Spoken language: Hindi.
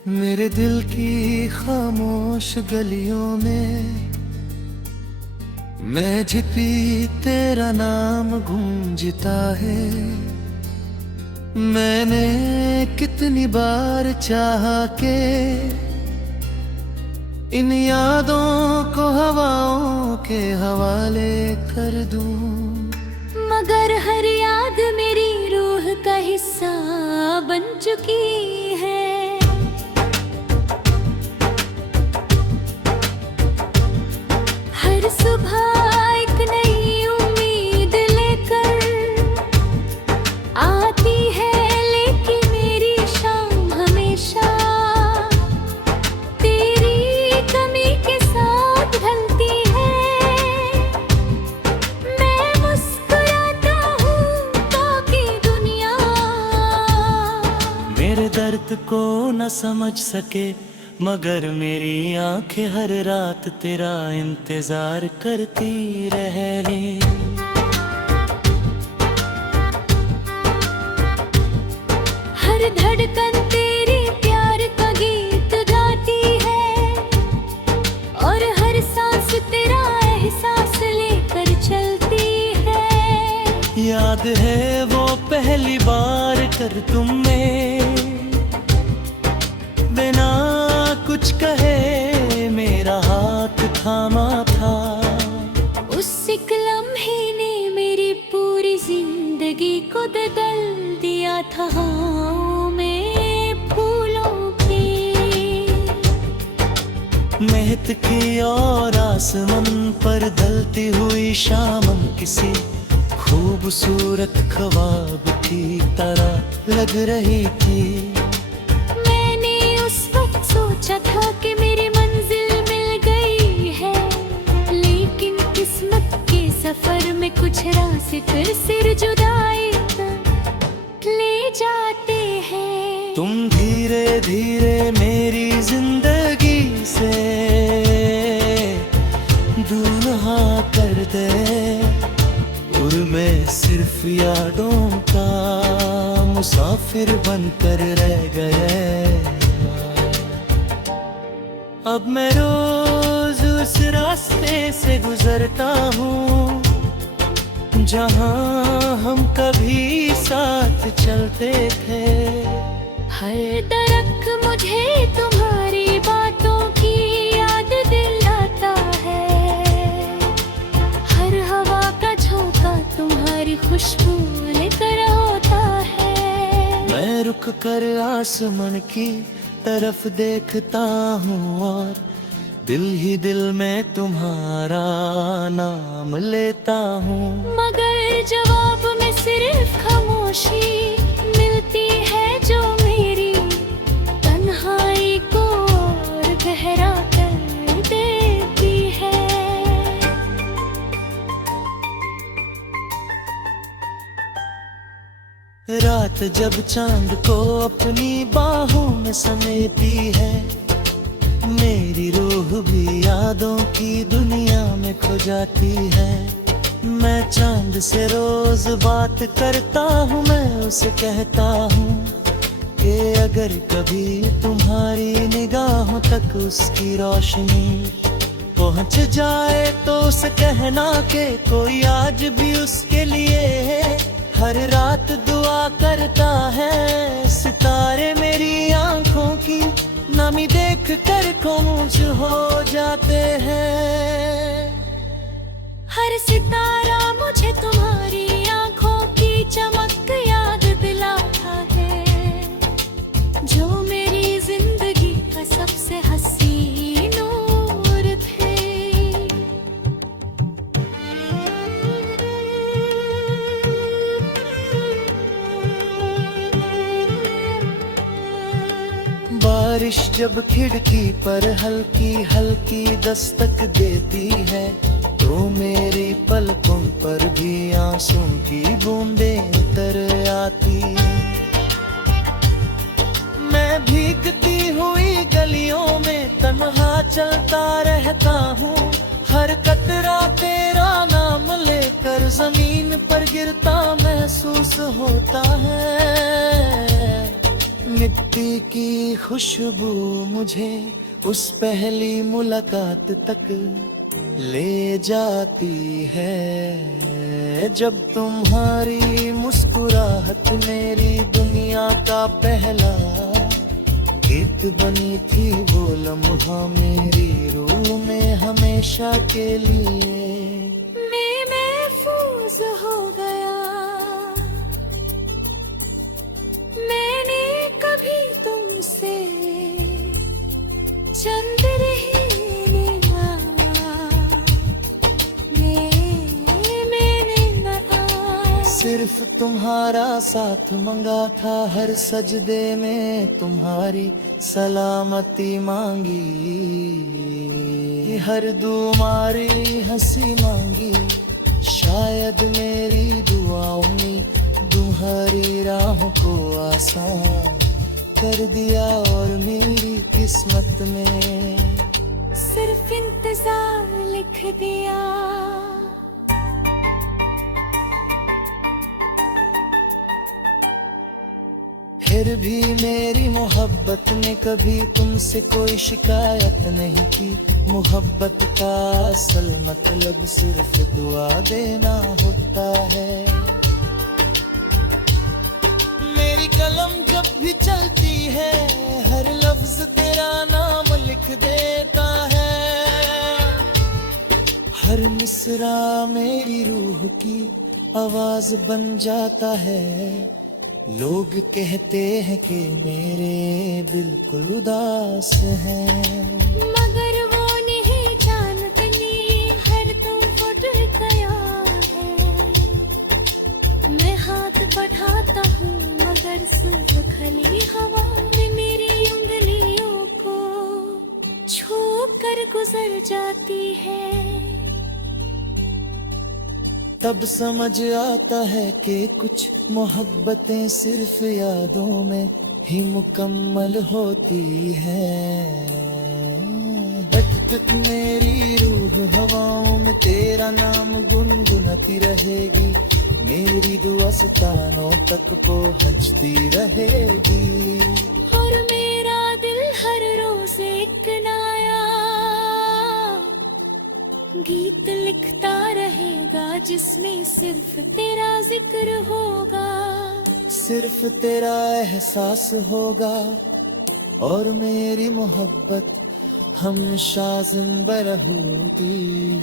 मेरे दिल की खामोश गलियों में मैं छिपी तेरा नाम गूंजता है। मैंने कितनी बार चाहा के इन यादों को हवाओं के हवाले कर दूं, मगर हर याद मेरी रूह का हिस्सा बन चुकी है। हर सुबह एक नई उम्मीद लेकर आती है, लेकिन मेरी शाम हमेशा तेरी कमी के साथ ढलती है। मैं मुस्कुराता हूँ ताकि दुनिया मेरे दर्द को न समझ सके, मगर मेरी आंखें हर रात तेरा इंतजार करती रहे। हर धड़कन तेरे प्यार का गीत गाती है, और हर सांस तेरा एहसास लेकर चलती है। याद है वो पहली बार कर तुमने बिना कुछ कहे मेरा हाथ थामा था। उस एक लम्हे ने मेरी पूरी जिंदगी को बदल दिया था। हाँ, में फूलों की महक की और आसमान पर ढलती हुई शाम किसी खूबसूरत ख्वाब की तरह लग रही थी। सोचा था कि मेरी मंजिल मिल गई है, लेकिन किस्मत के सफर में कुछ रास्ते फिर सिर जुदाई ले जाते हैं। तुम धीरे धीरे मेरी जिंदगी से दूल्हा कर दे, और मैं सिर्फ यादों का मुसाफिर बनकर रह गए। अब मैं रोज उस रास्ते से गुजरता हूँ जहाँ हम कभी साथ चलते थे। हर दरख्त मुझे तुम्हारी बातों की याद दिलाता है। हर हवा का झोंका तुम्हारी खुशबू लेकर होता है। मैं रुक कर आसमान की तरफ देखता हूँ और दिल ही दिल में तुम्हारा नाम लेता हूँ, मगर जवाब में सिर्फ खामोशी मिलती है, जो मेरी तन्हाई को और गहरा कर देती है। रात जब चांद को अपनी बाहों में समेटती है, मेरी रूह भी यादों की दुनिया में खो जाती है। मैं चांद से रोज बात करता हूँ, मैं उसे कहता हूँ कि अगर कभी तुम्हारी निगाहों तक उसकी रोशनी पहुँच जाए तो उसे कहना कि कोई आज भी उसके लिए है। हर रात दुआ करता है सितारे मेरी आंखों की नमी देख कर खामोश हो जाते हैं। हर सितारा मुझे तुम्हारी आंखों की चमक याद दिलाता है, जो मेरी जिंदगी का सबसे हसीन नूर थे। बारिश जब खिड़की पर हल्की हल्की दस्तक देती है, तो मेरी पलकों पर भी आंसू की बूंदें उतर आती। मैं भीगती हुई गलियों में तन्हा चलता रहता हूँ, हर कतरा तेरा नाम लेकर जमीन पर गिरता महसूस होता है। मिट्टी की खुशबू मुझे उस पहली मुलाकात तक ले जाती है। जब तुम्हारी मुस्कुराहट मेरी दुनिया का पहला गीत बनी थी, वो लम्हा मेरी रूह में हमेशा के लिए मैं महफूज हो गया। मैंने कभी तुमसे चंद रहीने सिर्फ तुम्हारा साथ मंगा था, हर सजदे में तुम्हारी सलामती मांगी, हर तुम्हारी हंसी मांगी। शायद मेरी दुआओं ने तुम्हारी राहों को आसान कर दिया और मेरी किस्मत में सिर्फ इंतजार लिख दिया। फिर भी मेरी मोहब्बत ने कभी तुमसे कोई शिकायत नहीं की। मोहब्बत का असल मतलब सिर्फ दुआ देना होता है। मेरी कलम जब भी चलती है, हर लफ्ज तेरा नाम लिख देता है। हर मिसरा मेरी रूह की आवाज बन जाता है। लोग कहते हैं कि मेरे बिल्कुल उदास हैं, मगर वो नहीं जानते हर तुम फट गया है। मैं हाथ बढ़ाता हूँ मगर सिर्फ खली हवा में मेरी उंगलियों को छू कर गुजर जाती है। तब समझ आता है कि कुछ मोहब्बतें सिर्फ यादों में ही मुकम्मल होती हैं। तक तक मेरी रूह हवाओं में तेरा नाम गुनगुनाती रहेगी। मेरी दुआ सितारों तक पहुंचती रहेगी। और मेरा दिल हर रोज एक नया गीत लिखता रहेगा, जिसमें सिर्फ तेरा जिक्र होगा, सिर्फ तेरा एहसास होगा। और मेरी मोहब्बत हमेशा जिंदा रहेगी।